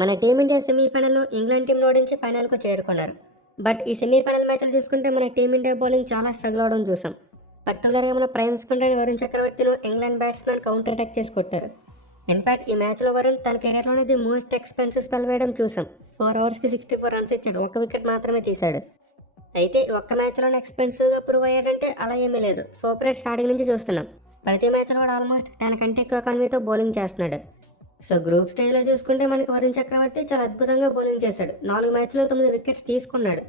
మన టీమిండియా సెమీఫైనల్లో ఇంగ్లాండ్ టీంను ఓడించి ఫైనల్కు చేరుకున్నారు. బట్ ఈ సెమీఫైనల్ మ్యాచ్లు చూసుకుంటే మన టీమిండియా బౌలింగ్ చాలా స్ట్రగుల్ అవడం చూసాం. పర్టికులర్గా మన ప్రైమ్ స్పిన్నర్ వరుణ్ చక్రవర్తిను ఇంగ్లాండ్ బ్యాట్స్మెన్ కౌంటర్ అటాక్ చేసి కొట్టారు. ఇన్ఫాక్ట్ ఈ మ్యాచ్లో వరుణ్ తన కెరీర్లోనే ది మోస్ట్ ఎక్స్పెన్సివ్ స్పెల్ వేయడం చూసాం. 4 ఓవర్స్కి 64 రన్స్ ఇచ్చాడు, ఒక వికెట్ మాత్రమే తీశాడు. అయితే ఒక్క మ్యాచ్లోనే ఎక్స్పెన్సివ్గా ప్రూవ్ అయ్యాడంటే అలా ఏమీ లేదు. సూపర్ హిట్ స్టార్టింగ్ నుంచి చూస్తున్నాం. ప్రతి మ్యాచ్లో కూడా ఆల్మోస్ట్ 10 కంటే ఎక్కువ ఎకానమీతో బౌలింగ్ చేస్తున్నాడు. సో గ్రూప్ స్టేజ్లో చూసుకుంటే మనకి వరుణ్ చక్రవర్తి చాలా అద్భుతంగా బౌలింగ్ చేశాడు. 4 మ్యాచ్లో 9 వికెట్స్ తీసుకున్నాడు.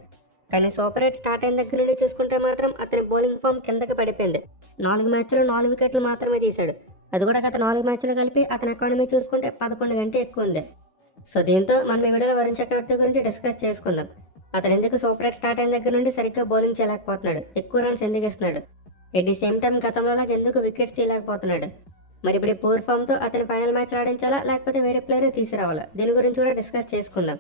కానీ సూపర్ హిట్ స్టార్ట్ అయిన దగ్గర నుండి చూసుకుంటే మాత్రం అతని బౌలింగ్ ఫామ్ కిందకి పడిపోయింది. 4 మ్యాచ్లో 4 వికెట్లు మాత్రమే తీశాడు. అది కూడా గత 4 మ్యాచ్లు కలిపి అతని ఎకానమీ చూసుకుంటే 11 కంటే ఎక్కువ ఉంది. సో దీంతో మనం ఈ వీడియోలో వరుణ్ చక్రవర్తి గురించి డిస్కస్ చేసుకుందాం. అతను ఎందుకు సూపర్ హిట్ స్టార్ట్ అయిన దగ్గర నుండి సరిగ్గా బౌలింగ్ చేయలేకపోతున్నాడు, ఎక్కువ రన్స్ ఎందుకు ఇస్తున్నాడు, ఎట్ ది సేమ్ టైం గతంలో ఎందుకు వికెట్స్ తీయలేకపోతున్నాడు, మరి ఇప్పుడు పూర్ ఫామ్తో అతని ఫైనల్ మ్యాచ్ ఆడించాలా లేకపోతే వేరే ప్లేయర్ తీసుకురావాలా, దీని గురించి కూడా డిస్కస్ చేసుకుందాం.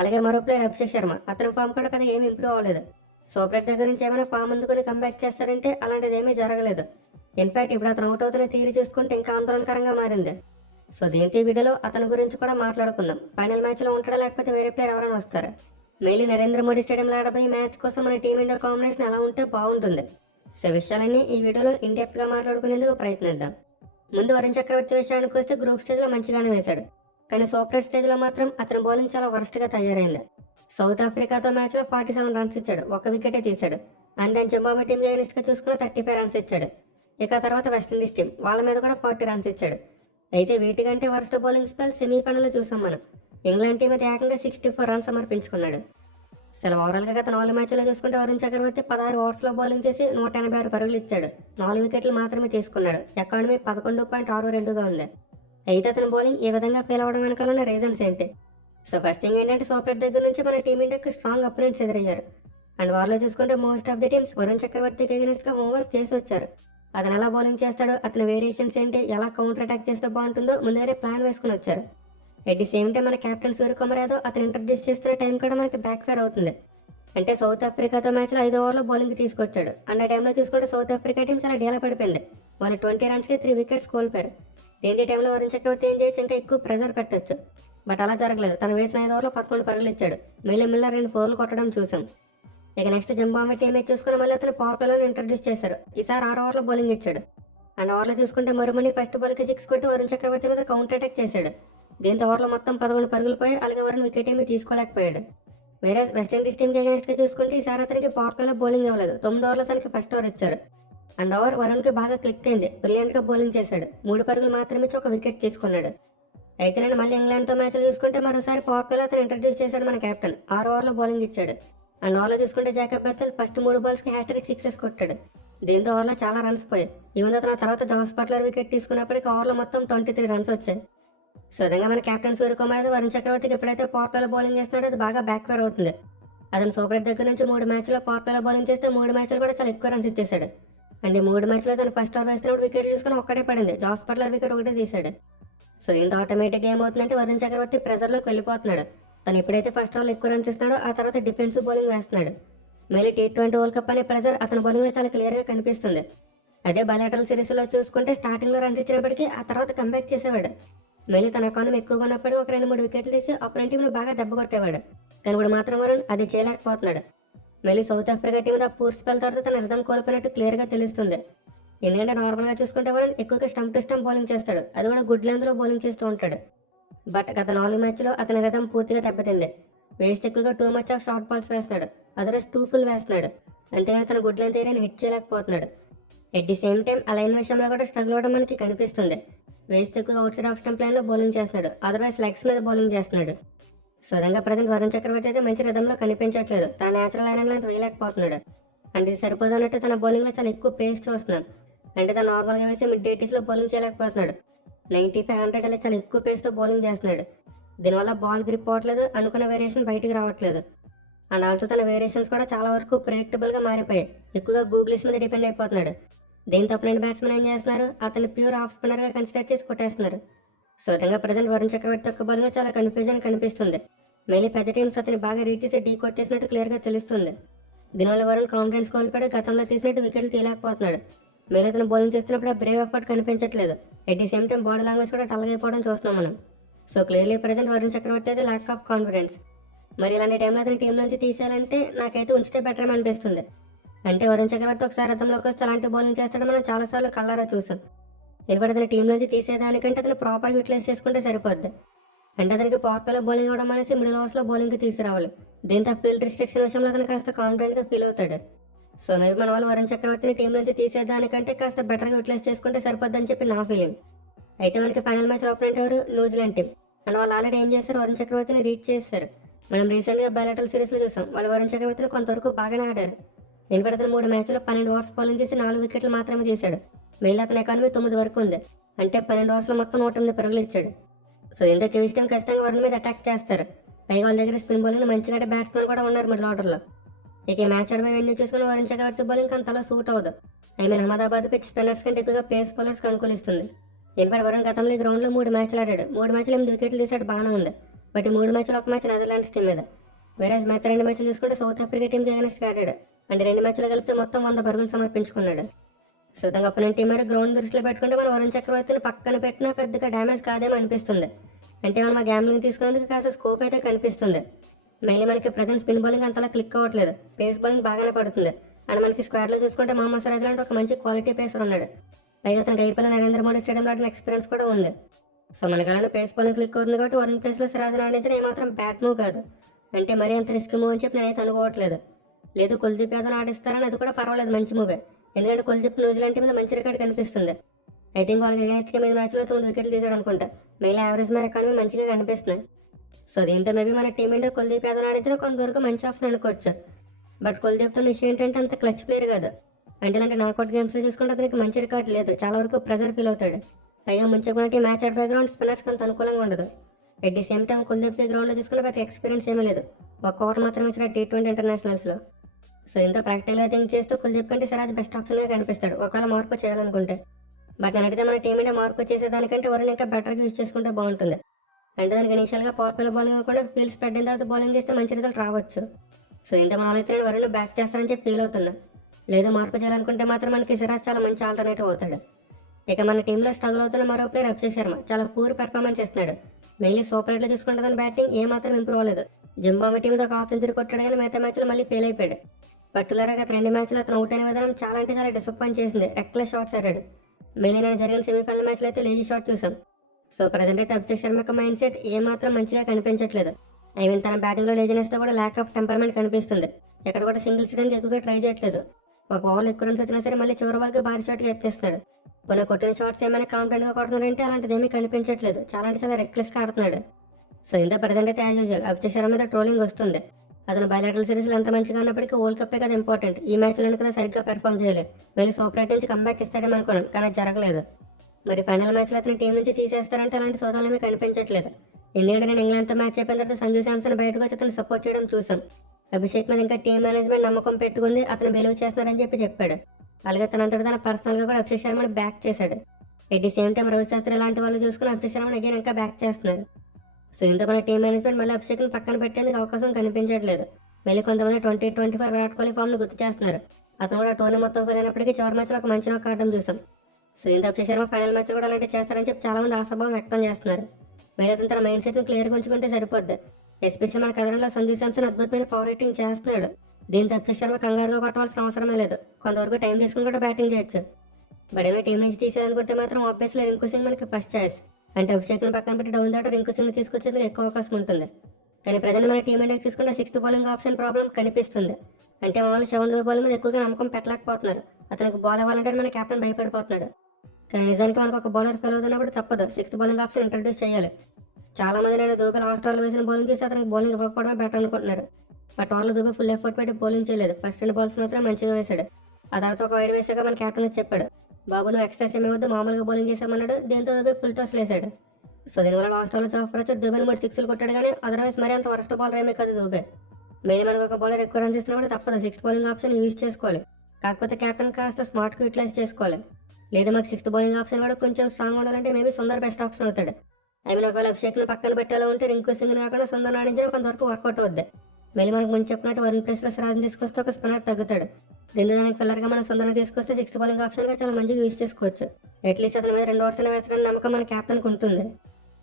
అలాగే మరో ప్లేయర్ అభిషేక్ శర్మ, అతని ఫామ్ కూడా పెద్దగా ఏమి ఇంప్రూవ్ అవ్వలేదు. సూపర్ హిట్ దగ్గర నుంచి ఏమైనా ఫామ్ అందుకుని కంబ్యాక్ చేస్తారంటే అలాంటిది ఏమీ జరగలేదు. ఇన్ఫాక్ట్ ఇప్పుడు అతను అవుట్ అవుతున్న తీరు చూసుకుంటే ఇంకా ఆందోళనకరంగా మారింది. సో దీంతో ఈ వీడియోలో అతని గురించి కూడా మాట్లాడుకుందాం. ఫైనల్ మ్యాచ్లో ఉంటాడా లేకపోతే వేరే ప్లేయర్ ఎవరైనా వస్తారా, మెయిన్ నరేంద్ర మోడీ స్టేడియంలో ఆడబోయే మ్యాచ్ కోసం మన టీమిండియా కాంబినేషన్ ఎలా ఉంటే బాగుంటుంది. సో విషయాలన్నీ ఈ వీడియోలో ఇన్డెప్త్గా మాట్లాడుకునేందుకు ప్రయత్నిద్దాం. ముందు వరుణ్ చక్రవర్తి విషయానికి వస్తే గ్రూప్ స్టేజ్లో మంచిగానే వేశాడు. కానీ సూపర్ స్టేజ్లో మాత్రం అతని బౌలింగ్ చాలా వర్స్ట్గా తయారైంది. సౌత్ ఆఫ్రికాతో మ్యాచ్లో 47 రన్స్ ఇచ్చాడు, ఒక వికెటే తీశాడు. అండ్ దాని జింబాబ్వే టీం అగెనిస్ట్గా చూసుకున్న 35 రన్స్ ఇచ్చాడు. ఇక తర్వాత వెస్టిండీస్ టీం వాళ్ళ మీద కూడా 40 రన్స్ ఇచ్చాడు. అయితే వీటికంటే వర్స్ట్ బౌలింగ్ స్పెల్ సెమీఫైనల్లో చూసాం మనం. ఇంగ్లాండ్ టీం అయితే ఏకంగా 64 రన్స్ సమర్పించుకున్నాడు. అసలు ఓవరాల్గా గత 4 మ్యాచ్లో చూసుకుంటే వరుణ్ చక్రవర్తి 16 ఓవర్స్లో బౌలింగ్ చేసి 186 పరుగులు ఇచ్చాడు, 4 వికెట్లు మాత్రమే తీసుకున్నాడు. ఎకానమీ 11.62గా ఉంది. అయితే అతని బౌలింగ్ ఈ విధంగా ఫెయిల్ అవ్వడం వెనకాల ఉన్న రీజన్స్ ఏంటి? సో ఫస్ట్ థింగ్ ఏంటంటే సూపర్ హిట్ దగ్గర నుంచి మన టీమిండియాకి స్ట్రాంగ్ అపోనెంట్స్ ఎదురయ్యారు. అండ్ వారిలో చూసుకుంటే most of the teams Varun చక్రవర్తికి అగెనిస్ట్గా హోంవర్క్ చేసి వచ్చారు. అతను ఎలా బౌలింగ్ చేస్తాడో, అతని వేరియేషన్స్ ఏంటి, ఎలా కౌంటర్ అటాక్ చేస్తే బాగుంటుందో ముందుగానే ప్లాన్ వేసుకుని వచ్చారు. ఎట్ ది సేమ్ టైం మన కెప్టెన్ సూర్యకుమార్ యాదవ్ అతను ఇంట్రడ్యూస్ చేస్తున్న టైం కూడా మనకి బ్యాక్ ఫైర్ అవుతుంది. అంటే సౌత్ ఆఫ్రికాతో మ్యాచ్లో 5 ఓవర్లో బౌలింగ్ తీసుకొచ్చాడు. అండ్ ఆ టైంలో చూసుకుంటే సౌత్ ఆఫ్రికా టీం చాలా డీలా పడిపోయింది. వాళ్ళు 20 రన్స్కి 3 వికెట్స్ కోల్పోయారు. దీని టైంలో వరుణ్ చక్రవర్తి ఏం చేయొచ్చు, ఇంకా ఎక్కువ ప్రెజర్ పెట్టచ్చు. బట్ అలా జరగలేదు. తను వేసిన 5 ఓవర్లో 11 పరుగులు ఇచ్చాడు. మిల్లర్ 2 4లు కొట్టడం చూసాం. ఇక నెక్స్ట్ జింబాబ్వే టీం చూసుకుని మళ్ళీ అతను పవర్ ప్లేలో ఇంట్రడ్యూస్ చేశారు. ఈసారి 6 ఓవర్లో బౌలింగ్ ఇచ్చాడు. అండ్ ఓవర్లో చూసుకుంటే మరుమని ఫస్ట్ బాల్కి 6 కొట్టి వరుణ్ చక్రవర్తి మీద కౌంటర్ అటాక్ చేశాడు. దీంతో ఓవర్లో మొత్తం 11 పరుగులు పోయి అలాగే వరుణ్ వికెట్ ఏమీ తీసుకోలేకపోయాడు. వేరే వెస్టిండీస్ టీంకి అగెనిస్ట్గా చూసుకుంటే ఈసారి అతనికి పవర్ ప్లేలో బౌలింగ్ ఇవ్వలేదు. 9 ఓవర్లో తనకి ఫస్ట్ ఓవర్ ఇచ్చారు. అండ్ ఓవర్ వరుణ్కి బాగా క్లిక్ అయింది. బ్రిలియంట్గా బౌలింగ్ చేశాడు. 3 పరుగులు మాత్రమే ఇచ్చి 1 వికెట్ తీసుకున్నాడు. అయితే నేను మళ్ళీ ఇంగ్లాండ్తో మ్యాచ్లు చూసుకుంటే మరోసారి పవర్ ప్లేలో అతను ఇంట్రడ్యూస్ చేశాడు మన కెప్టెన్. 6 ఓవర్లో బౌలింగ్ ఇచ్చాడు. అండ్ ఓవర్లో చూసుకుంటే జాకబ్ బెథెల్ ఫస్ట్ 3 బాల్స్కి హ్యాట్రిక్ 6 కొట్టాడు. దీంతో ఓవర్లో చాలా రన్స్ పోయాయి. ఈవెన్ అతను తర్వాత జోస్ బట్లర్ వికెట్ తీసుకున్నప్పటికీ ఓవర్లో మొత్తం 23 రన్స్ వచ్చాయి. సో విధంగా మన కెప్టెన్ సూర్యకుమార్ యాదవ్ వరుణ్ చక్రవర్తికి ఎప్పుడైతే పవర్ ప్లేలో బౌలింగ్ చేస్తున్నాడో అది బాగా బ్యాక్ ఫైర్ అవుతుంది. అతను సూపర్ హిట్ దగ్గర నుంచి 3 మ్యాచ్లో పవర్ ప్లేలో బౌలింగ్ చేస్తే 3 మ్యాచ్లు కూడా చాలా ఎక్కువ రన్స్ ఇచ్చేశాడు. అండ్ ఈ 3 మ్యాచ్లో తను ఫస్ట్ ఓవర్ వేసినప్పుడు వికెట్ చూసుకుని ఒక్కటే పడింది. జోస్ బట్లర్ వికెట్ ఒకటే తీశాడు. సో దీంతో ఆటోమేటిక్గా ఏమవుతుందంటే వరుణ్ చక్రవర్తి ప్రెజర్లోకి వెళ్ళిపోతున్నాడు. తను ఎప్పుడైతే ఫస్ట్ ఓవర్లో ఎక్కువ రన్స్ ఇస్తున్నాడో ఆ తర్వాత డిఫెన్సివ్ బౌలింగ్ వేస్తున్నాడు. మళ్ళీ T20 వరల్డ్ కప్ అనే ప్రెజర్ అతని బౌలింగ్లో చాలా క్లియర్గా కనిపిస్తుంది. అదే బయాలటరల్ సిరీస్లో చూసుకుంటే స్టార్టింగ్లో రన్స్ ఇచ్చినప్పటికీ ఆ తర్వాత కంబ్యాక్ చేసేవాడు. మళ్ళీ తన ఎకానమీ ఎక్కువగా ఉన్నప్పటికీ ఒక 2-3 వికెట్లు తీసి అపోనెంట్ టీంను బాగా దెబ్బ కొట్టేవాడు. కానీ ఇప్పుడు మాత్రం వరుణ్ అది చేయలేకపోతున్నాడు. మళ్ళీ south Africa team poor spell తర్వాత తన రిథం కోల్పోయినట్టు క్లియర్గా తెలుస్తుంది. ఎందుకంటే నార్మల్గా చూసుకుంటే వరుణ్ ఎక్కువగా స్టంప్ టు స్టంప్ బౌలింగ్ చేస్తాడు. అది కూడా గుడ్ లెంత్లో బౌలింగ్ చేస్తూ ఉంటాడు. బట్ గత 4 మ్యాచ్లో అతని రిథం పూర్తిగా దెబ్బతింది. వేస్ట్ ఎక్కువగా too much of short balls వేస్తున్నాడు, అదర్వైజ్ 2 ఫుల్ వేస్తున్నాడు. అంతేగాని తన గుడ్ లెంత్ ఏరియాని హిట్ చేయలేకపోతున్నాడు. ఎట్ ది సేమ్ టైం ఆ లైన్ విషయంలో కూడా స్ట్రగుల్ అవ్వడం మనకి కనిపిస్తుంది. వేస్ట్ ఎక్కువగా అవుట్ సైడ్ ఆఫ్ స్టంప్ లైన్లో బౌలింగ్ చేస్తున్నాడు, అదర్వైజ్ లెగ్స్ మీద బౌలింగ్ చేస్తున్నాడు. సో విధంగా ప్రజెంట్ వరుణ్ చక్రవర్తి అయితే మంచి రిథంలో కనిపించట్లేదు. తన న్యాచురల్ ఐరన్ లెంత్ వేయలేకపోతున్నాడు. అండ్ ఇది సరిపోదన్నట్టు తన బౌలింగ్లో చాలా ఎక్కువ పేస్ చూస్తున్నాడు. అంటే తను నార్మల్గా వేసి మిడ్ 80sలో బౌలింగ్ చేయలేకపోతున్నాడు. 95-100 అలా చాలా ఎక్కువ పేస్తో బౌలింగ్ చేస్తున్నాడు. దీనివల్ల బాల్ గ్రిప్ అవ్వట్లేదు, అనుకున్న వేరియేషన్ బయటికి రావట్లేదు. అండ్ ఆల్సో తన వేరియేషన్స్ కూడా చాలా వరకు ప్రెడిక్టబుల్గా మారిపోయాయి. ఎక్కువగా గూగుల్స్ మీద డిపెండ్ అయిపోతున్నాడు. దీంతో అపోనెంట్ బ్యాట్స్మెన్ ఏం చేస్తున్నారు, అతన్ని ప్యూర్ ఆఫ్ స్పిన్నర్గా కన్సిడర్ చేసి కొట్టేస్తున్నారు. సో విధంగా ప్రజెంట్ వరుణ్ చక్రవర్తి యొక్క బౌలింగ్ చాలా కన్ఫ్యూజన్ కనిపిస్తుంది. మళ్ళీ పెద్ద టీమ్స్ అతని బాగా రీచ్ చేసి డీ కొట్టేసినట్టు క్లియర్గా తెలుస్తుంది. దీనివల్ల వరుణ్ కాన్ఫిడెన్స్ కోల్పోయాడు, గతంలో తీసినట్టు వికెట్లు తీయలేకపోతున్నాడు. మళ్ళీ అతను బౌలింగ్ చేస్తున్నప్పుడు ఆ బ్రేవ్ ఎఫర్ట్ కనిపించట్లేదు. At the same time body language కూడా టల్గా అయిపోవడం చూస్తున్నాం మనం. So clearly present Varun Chakravarthy అయితే ల్యాక్ ఆఫ్ కాన్ఫిడెన్స్. మరి ఇలాంటి టైంలో అతని టీం నుంచి తీసేయాలంటే నాకైతే ఉంచితే బెటర్ అనిపిస్తుంది. అంటే వరుణ్ చక్రవర్తి ఒకసారి అతనిలోకి వస్తే అలాంటి బౌలింగ్ చేస్తాడో మనం చాలాసార్లు కళ్ళారా చూసాం. ఎందుకంటే అతని టీం నుంచి తీసేదానికంటే అతను ప్రాపర్గా యూటిలైజ్ చేసుకుంటే సరిపోద్ది. అంటే అతనికి పవర్ ప్లేలో బౌలింగ్ ఇవ్వడం అనేసి మిడిల్ ఓవర్స్లో బౌలింగ్కి తీసుకురావాలి. దీంతో ఫీల్డ్ రిస్ట్రిక్షన్ విషయంలో అతను కాస్త కాన్ఫిడెంట్గా ఫీల్ అవుతాడు. సో మేబీ మన వాళ్ళు వరుణ్ చక్రవర్తిని టీం నుంచి తీసేదానికంటే కాస్త బెటర్గా యూటిలైజ్ చేసుకుంటే సరిపోద్దని చెప్పి నా ఫీలింగ్. అయితే మనకి ఫైనల్ మ్యాచ్ ఓపెనెంట్ ఎవరు? New Zealand team. అండ్ వాళ్ళు ఆల్రెడీ ఏం చేశారు, వరుణ్ చక్రవర్తిని రీచ్ చేశారు. మనం రీసెంట్గా బయాలటల్ సిరీస్లో చూసాం, వాళ్ళు వరుణ్ చక్రవర్తిని కొంతవరకు బాగానే ఆడారు. ఎందుకంటే అతను 3 మ్యాచ్లో 12 ఓవర్స్ బౌలింగ్ చేసి 4 వికెట్లు మాత్రమే తీశాడు. మిగిలిన అతని ఎకానమీ 9 వరకు ఉంది. అంటే 12 ఓవర్స్లో మొత్తం 108 పరుగులు ఇచ్చాడు. సో ఇంత కివీస్ టీం ఖచ్చితంగా వరుణ్ మీద అటాక్ చేస్తారు. పైగా వాళ్ళ దగ్గర స్పిన్ బౌలింగ్ మంచిగా బ్యాట్స్మెన్ కూడా ఉన్నారు మిడిల్ ఆర్డర్లో. ఇక ఈ మ్యాచ్ ఆడమే వెన్యూ చూసుకుని వరుణ్ చక్రవర్తి బౌలింగ్ అంతలా సూట్ అవ్వదు. అహ్మదాబాద్ పిచ్ స్పిన్నర్స్ కంటే ఎక్కువగా పేస్ బౌలర్స్కి అనుకూలిస్తుంది. ఎందుకంటే వరుణ్ గతంలో ఈ గ్రౌండ్లో 3 మ్యాచ్లు ఆడాడు. 3 మ్యాచ్లు 8 వికెట్లు తీసాడు, బాగానే ఉంది. బట్ ఈ 3 మ్యాచ్లు ఒక మ్యాచ్ నెదర్లాండ్స్ టీం మీద. వేరే మ్యాచ్ 2 మ్యాచ్లు చూసుకుంటే సౌత్ ఆఫ్రికా టీంకి అగెన్స్ట్గా ఆడాడు. అంటే 2 మ్యాచ్లు కలిపితే మొత్తం 100 పరుగులు సమర్పించుకున్నాడు. సుతంగా అప్పటి టీం మీద గ్రౌండ్ దృష్టిలో పెట్టుకుంటే మన వరుణ్ చక్రవర్తిని పక్కన పెట్టినా పెద్దగా డ్యామేజ్ కాదేమో అనిపిస్తుంది. అంటే మనం మా గ్యాంబ్లింగ్ తీసుకునేందుకు కాస్త స్కోప్ అయితే కనిపిస్తుంది. మెయిన్లీ మనకి ప్రజెంట్ స్పిన్ బౌలింగ్ అంతలా క్లిక్ అవ్వట్లేదు, పేస్ బౌలింగ్ బాగానే పడుతుంది. అండ్ మనకి స్క్వాడ్లో చూసుకుంటే మొహమ్మద్ సిరాజ్ లాంటి ఒక మంచి క్వాలిటీ పేసర్ ఉన్నాడు. పైగా అతనికి ఐపీఎల్ నరేంద్ర మోడీ స్టేడియంలో ఆడిన ఎక్స్పీరియన్స్ కూడా ఉంది. సో మనకి అలాంటి పేస్ బౌలింగ్ క్లిక్ అవుతుంది కాబట్టి వరుణ్ ప్లేస్లో సిరాజ్ని ఆడించడం ఏమాత్రం బ్యాట్ మూవ్ కాదు. అంటే మరీ అంత రిస్క్ మూవ్ అని చెప్పి నేనైతే అనుకోవట్లేదు. లేదు కుల్దీప్ యాదవ్ ఆడిస్తారని అది కూడా పర్వాలేదు, మంచి మూవే. ఎందుకంటే కుల్దీప్ న్యూజిలాండ్ మీద మంచి రికార్డ్ కనిపిస్తుంది. ఐ థింక్ వాళ్ళకి అగెన్స్ట్గా 8 మ్యాచ్లో 9 వికెట్లు తీసాడు అనుకుంటా. మెయిన్ యావరేజ్ మీద ఎకానమీ మంచిగా కనిపిస్తున్నాయి. సో దీంతో మేబీ మన టీమిండియా కుల్దీప్ యాదవ్ ఆడించిన కొంతవరకు మంచి ఆప్షన్ అనుకోవచ్చు. బట్ కుల్దీప్తో విషయం ఏంటంటే అంత క్లచ్ ప్లేయర్ కాదు. అంటే ఇలాంటి నాకౌట్ గేమ్స్లో చూసుకుంటే అతనికి మంచి రికార్డ్ లేదు, చాలా వరకు ప్రెజర్ ఫీల్ అవుతాడు. పైగా ముంచుకున్నట్టు మ్యాచ్ అట్ బ్యాక్గ్రౌండ్ స్పిన్నర్స్కి అంత అనుకూలంగా ఉండదు. At the same time Kuldeep గ్రౌండ్లో చూసుకున్న పెద్ద ఎక్స్పీరియన్స్ ఏమీ లేదు, ఒక్క ఓవర్ మాత్రమే ఇచ్చిన T20 ఇంటర్నేషనల్స్లో. సో ఇంత ప్రాక్టికల్గా థింక్ చేస్తూ కుల్దీప్ కంటే సిరాజ్ బెస్ట్ ఆప్షన్గా కనిపిస్తాడు ఒకవేళ మార్పు చేయాలనుకుంటే. బట్ నేను అడిగితే మన టీమిండియా మార్పు చేసేదానికంటే వరుణ్ ఇంకా బెటర్గా యూజ్ చేసుకుంటే బాగుంటుంది. అంటే దానికి ఇనీషియల్గా పవర్ ప్లే బౌలింగ్ కూడా ఫీల్డ్ స్ప్రెడ్ అయిన తర్వాత బౌలింగ్ చేస్తే మంచి రిజల్ట్ రావచ్చు. సో ఇంత మన అయితే నేను వరుణ్ బ్యాక్ చేస్తానని చెప్పి ఫీల్ అవుతున్నా. లేదు మార్పు చేయాలనుకుంటే మాత్రం మనకి సిరాజ్ చాలా మంచి ఆల్టర్నేటివ్ అవుతాడు. ఇక మన టీంలో స్ట్రగుల్ అవుతున్న మరో ప్లేయర్ అభిషేక్ శర్మ చాలా పూర్ పెర్ఫార్మెన్స్ ఇస్తున్నాడు. మెయిన్లీ సూపర్ రేట్లో చూసుకుంటే తన బ్యాటింగ్ ఏమాత్రం ఇంప్రూవ్ అవ్వలేదు. జింబాబే టీం మీద ఒక హాఫ్ సెంచరీ కొట్టాడు కానీ మిగతా మ్యాచ్లో మళ్ళీ ఫెయిల్ అయిపోయాడు. పర్టికులర్గా గత 2 మ్యాచ్లో అతను అవుట్ అయిన విధానం చాలా అంటే చాలా డిసప్పాయింట్ చేసింది. రెక్లెస్ షాట్స్ ఆడాడు. మెయిన్లీ నేను జరిగిన సెమీఫైనల్ మ్యాచ్లో అయితే లేజీ షాట్ చూసాం. సో ప్రజెంట్ అయితే అభిషేక్ శర్మ యొక్క మైండ్ సెట్ ఏమాత్రం మంచిగా కనిపించట్లేదు. తన బ్యాటింగ్లో లేజినెస్తో కూడా ల్యాక్ ఆఫ్ టెంపర్మెంట్ కనిపిస్తుంది. ఎక్కడ కూడా సింగిల్స్ రేంజ్ ఎక్కువగా ట్రై చేయట్లేదు. ఒక ఓవర్లో ఎక్కువ రన్స్ వచ్చినా సరే మళ్ళీ చివరి వాళ్ళకి భారీ షాట్గా ఎత్తేస్తున్నాడు. కొన్ని కొట్టిన షాట్స్ ఏమైనా కాన్ఫిడెంట్గా కొడుతున్నాడంటే అలాంటిది ఏమీ కనిపించట్లేదు, చాలా అంటే చాలా రెక్లెస్గా ఆడుతున్నాడు. సో ఇంత ప్రజెంట్ అయితే యాజ్ యూజువల్ అభిషేక్ శర్మ మీద ట్రోలింగ్ వస్తుంది. అతను బయలాటల్ సిరీస్లో ఎంత మంచిగా ఉన్నప్పటికీ వరల్డ్ కప్పే కదా ఇంపార్టెంట్. ఈ మ్యాచ్లో కూడా సరిగ్గా పెర్ఫామ్ చేయలేదు. మళ్ళీ సూపర్ రేట్ నుంచి కంబ్యాక్ ఇస్తాడేమో అనుకున్నాం, కానీ అది జరగలేదు. మరి ఫైనల్ మ్యాచ్లో అతని టీం నుంచి తీసేస్తారంటే అలాంటి సోషల్ ఏమీ కనిపించట్లేదు. ఎందుకంటే నేను ఇంగ్లాండ్తో మ్యాచ్ అయిపోయిన తర్వాత సంజు శాంసన్ బయటకు వచ్చి అతను సపోర్ట్ చేయడం చూసాం. అభిషేక్ మీద ఇంకా టీం మేనేజ్మెంట్ నమ్మకం పెట్టుకుంది, అతను బిలీవ్ చేస్తున్నారని చెప్పాడు. అలాగే తనంతటి తన పర్సనల్గా కూడా అభిషేక్ శర్మని బ్యాక్ చేశాడు. At the same time Ravi Shastri లాంటి వాళ్ళు చూసుకుని అభిషేక్ శర్మని అగైన్ ఇంకా బ్యాక్ చేస్తున్నారు. సో ఇంత మన టీం మేనేజ్మెంట్ మళ్ళీ అభిషేక్ని పక్కన పెట్టేందుకు అవకాశం కనిపించట్లేదు. మళ్ళీ కొంతమంది 2024 విరాట్ కోహ్లీ ఫామ్ను గుర్తు చేస్తున్నారు. అతను కూడా టోర్నీ మొత్తం పోయినప్పటికీ చివరి మ్యాచ్లో ఒక మంచి నాక్ ఆడడం చూసాం. సో ఇంత అభిషేక్ శర్మ ఫైనల్ మ్యాచ్ కూడా అలాంటి చేస్తారని చెప్పి చాలా మంది ఆశాభావం వ్యక్తం చేస్తున్నారు. మళ్ళీ అతను తన మైండ్ సెట్ని క్లియర్గా ఉంచుకుంటే సరిపోద్ది. ఎస్పెషల్లీ మన కథనంలో సంజు శాంసన్ అద్భుతమైన పవర్ హిట్టింగ్ చేస్తున్నాడు. దీంతో అభిషేక్ శర్మ కంగారుగా కొట్టవలసిన అవసరమే లేదు, కొంతవరకు టైం తీసుకుని కూడా బ్యాటింగ్ చేయొచ్చు. బట్ ఏమైనా టీం నుంచి తీసేయాలనుకుంటే మాత్రం ఆబ్వియస్లీ రింకు సింగ్ మనకి ఫస్ట్ చాయిస్. అంటే అభిషేక్ని పక్కన పెట్టి డౌన్ దాట రింకు సింగ్ తీసుకొచ్చేందుకు ఎక్కువ అవకాశం ఉంటుంది. కానీ ప్రజెంట్ మన టీం ఇండియా చూసుకుంటే 6th బౌలింగ్ ఆప్షన్ ప్రాబ్లం కనిపిస్తుంది. అంటే వాళ్ళు 7th బౌలింగ్ మీద ఎక్కువగా నమ్మకం పెట్టలేకపోతున్నారు. అతనికి బాల్ ఇవ్వాలంటే మన కెప్టెన్ భయపడిపోతున్నాడు. కానీ నిజానికి మనకు ఒక బౌలర్ ఫెయిల్ అవుతున్నప్పుడు తప్పదు 6th బౌలింగ్ ఆప్షన్ ఇంట్రడ్యూస్ చేయాలి. చాలా మంది నేను దూబే లాస్ట్ ఓవర్లో వేసిన బౌలింగ్ చేసి అతనికి బౌలింగ్ ఇవ్వకపోవడమే బెటర్ అనుకుంటున్నారు. బట్ ఓవర్లో దూబే ఫుల్ ఎఫర్ట్ పెట్టి బౌలింగ్ చేయలేదు. ఫస్ట్ 2 బాల్స్ మాత్రం మంచిగా వేశాడు. ఆ తర్వాత ఒక వైడ్ వేసాక మన కెప్టెన్ చెప్పాడు, బాబు నువ్వు ఎక్స్ట్రా సేమ్ వద్దు, మామూలుగా బౌలింగ్ చేసామన్నాడు. దీంతో దూబే ఫుల్ టాస్ వేసాడు. సో దీనివల్ల లాస్ట్ ఓవర్లో చాఫర్ వచ్చి దూబే 3 6లు కొట్టాడు. కానీ అదర్వైజ్ మరీ అంత వరస్ట్ బౌలర్ ఏమీ కాదు దూబే. మెయిన్ మనకు ఒక బౌలర్ ఎక్కువ రన్స్ ఇస్తున్నప్పుడు తప్పదు 6th బౌలింగ్ ఆప్షన్ యూజ్ చేసుకోవాలి. కాకపోతే కెప్టెన్ కాస్త స్మార్ట్గా యూటిలైజ్ చేసుకోవాలి. లేదా మాకు 6th బౌలింగ్ ఆప్షన్ కూడా కొంచెం స్ట్రాంగ్ ఉండాలంటే మేబీ సుందర్ బెస్ట్ ఆప్షన్ అవుతాడు. ఒకవేళ అభిషేక్ని పక్కన పెట్టాలో ఉంటే రింకు సింగ్ కాకుండా సుందర్ ఆడించిన కొంతవరకు వర్కౌట్ అవుద్ది. మళ్ళీ మనకు ముందు చెప్పినట్టు వరుణ్ ప్లేస్లో సిరాజ్ని తీసుకొస్తే ఒక స్పిన్నర్ తగ్గుతాడు. దీని దానికి పిల్లర్గా మనం సుందర్ని తీసుకొస్తే 6th బౌలింగ్ ఆప్షన్గా చాలా మంచిగా యూజ్ చేసుకోవచ్చు. అట్లీస్ట్ అతని మీద 2 ఓవర్స్ వేస్తారని నమ్మకం మన కెప్టెన్కి ఉంటుంది.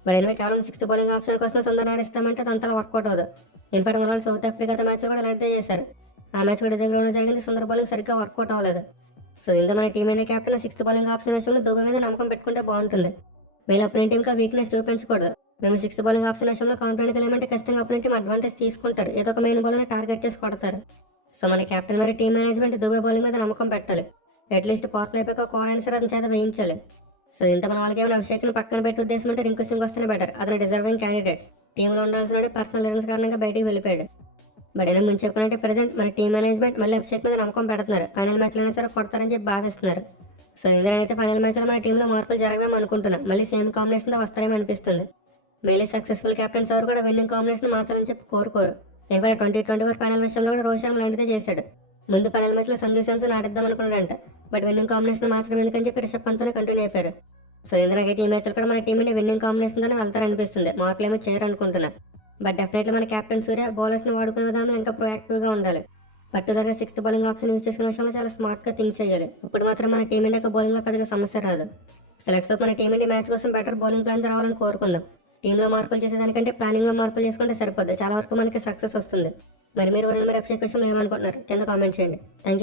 బట్ ఎనిమిది కేవలం సిక్స్త్ బౌలింగ్ ఆప్షన్ కోసమే సుందర్ ఆడిస్తామంటే అది అంతలా వర్కౌట్ అవ్వదు. ఇన్ఫాక్ట్ మన వాళ్ళు సౌత్ ఆఫ్రికాతో మ్యాచ్లో కూడా ఇలాంటిదే చేశారు. ఆ మ్యాచ్ కూడా దగ్గరలో జరిగింది, సుందర్ బౌలింగ్ సరిగ్గా వర్కౌట్ అవ్వలేదు. సో ఇంత మన team India captain sixth bowling option విషయంలో దుబే మీద నమ్మకం పెట్టుకుంటే బాగుంటుంది. వీళ్ళ అపోనెంట్ టీంకి వీక్నెస్ చూపించకూడదు. మేము సిక్స్త్ బౌలింగ్ ఆప్షన్ విషయంలో కాన్ఫిడెంట్గా లేమంటే ఖచ్చితంగా అపోనెంట్ టీం అడ్వాంటేజ్ తీసుకుంటారు, ఏదో ఒక మెయిన్ బౌలర్ని టార్గెట్ చేసి కొడతారు. సో మన కెప్టెన్ మరి టీం మేనేజ్మెంట్ దుబే బౌలింగ్ మీద నమ్మకం పెట్టాలి. అట్లీస్ట్ పవర్ ప్లే అయిపోయి కోర్ ఆన్సర్ అతని చేత వేయించాలి. సో ఇంత మన వాళ్ళకి ఏమైనా అభిషేక్ని పక్కన పెట్టి ఉద్దేశం అంటే రింకు సింగ్ వస్తేనే బెటర్. అతను డిజర్వింగ్ క్యాండిడేట్. టీంలో ఉండాల్సిన పర్సనల్ రీజన్స్ కారణంగా బయటికి వెళ్ళిపోయాడు. బట్ ఇలా ముందు చెప్పినట్టే ప్రజెంట్ మన టీం మేనేజ్మెంట్ మళ్ళీ అభిషేక్ మీద నమ్మకం పెడుతున్నారు. ఫైనల్ మ్యాచ్లో అయినా సరే కొడతారని చెప్పి భావిస్తున్నారు. సో ఇందులోనైతే ఫైనల్ మ్యాచ్లో మన టీంలో మార్పులు జరగవేమో అనుకుంటున్నాం. మళ్ళీ సేమ్ కాంబినేషన్తో వస్తారేమో అనిపిస్తుంది. మళ్ళీ సక్సెస్ఫుల్ కెప్టెన్స్ ఎవరు కూడా విన్నింగ్ కాంబినేషన్ మార్చాలని చెప్పి కోరుకోరు. ఇంకా 2024 ఫైనల్ విషయంలో కూడా రోహిత్ శర్మ లాంటిదే చేశాడు. ముందు ఫైనల్ మ్యాచ్లో సంజు శాంసన్ ఆడిద్దాం అనుకున్నాడంట. బట్ విన్నింగ్ కాంబినేషన్ మార్చడం ఎందుకని చెప్పి రిషబ్ పంత్తోనే కంటిన్యూ అయిపోయారు. సో ఇందులోకైతే ఈ మ్యాచ్లో కూడా మన టీం విన్నింగ్ కాంబినేషన్తోనే వెళ్తారనిపిస్తుంది. మార్పులు ఏమో చేయరనుకుంటున్నా. బట్ డెఫినెట్లీ మన కెప్టెన్ సూర్య బౌలర్స్ని వాడుకునే విధానంలో ఇంకా ప్రొయాక్టివ్గా ఉండాలి. పర్టికులర్గా సిక్స్త్ బౌలింగ్ ఆప్షన్ యూజ్ చేసుకునే విషయంలో చాలా స్మార్ట్గా థింక్ చేయాలి. ఇప్పుడు మాత్రం మన టీమిండియాకి బౌలింగ్లో పెద్దగా సమస్య రాదు. సో లెట్స్ హోప్ మన టీమిండియా మ్యాచ్ కోసం బెటర్ బౌలింగ్ ప్లాన్ రావాలని కోరుకుందాం. టీంలో మార్పులు చేసేదానికంటే ప్లానింగ్లో మార్పులు చేసుకుంటే సరిపోద్ది. చాలా వరకు మనకి సక్సెస్ వస్తుంది. మరి మీరు అభిషేక్ విషయంలో ఏమనుకుంటున్నారు కింద కామెంట్ చేయండి. Thank you.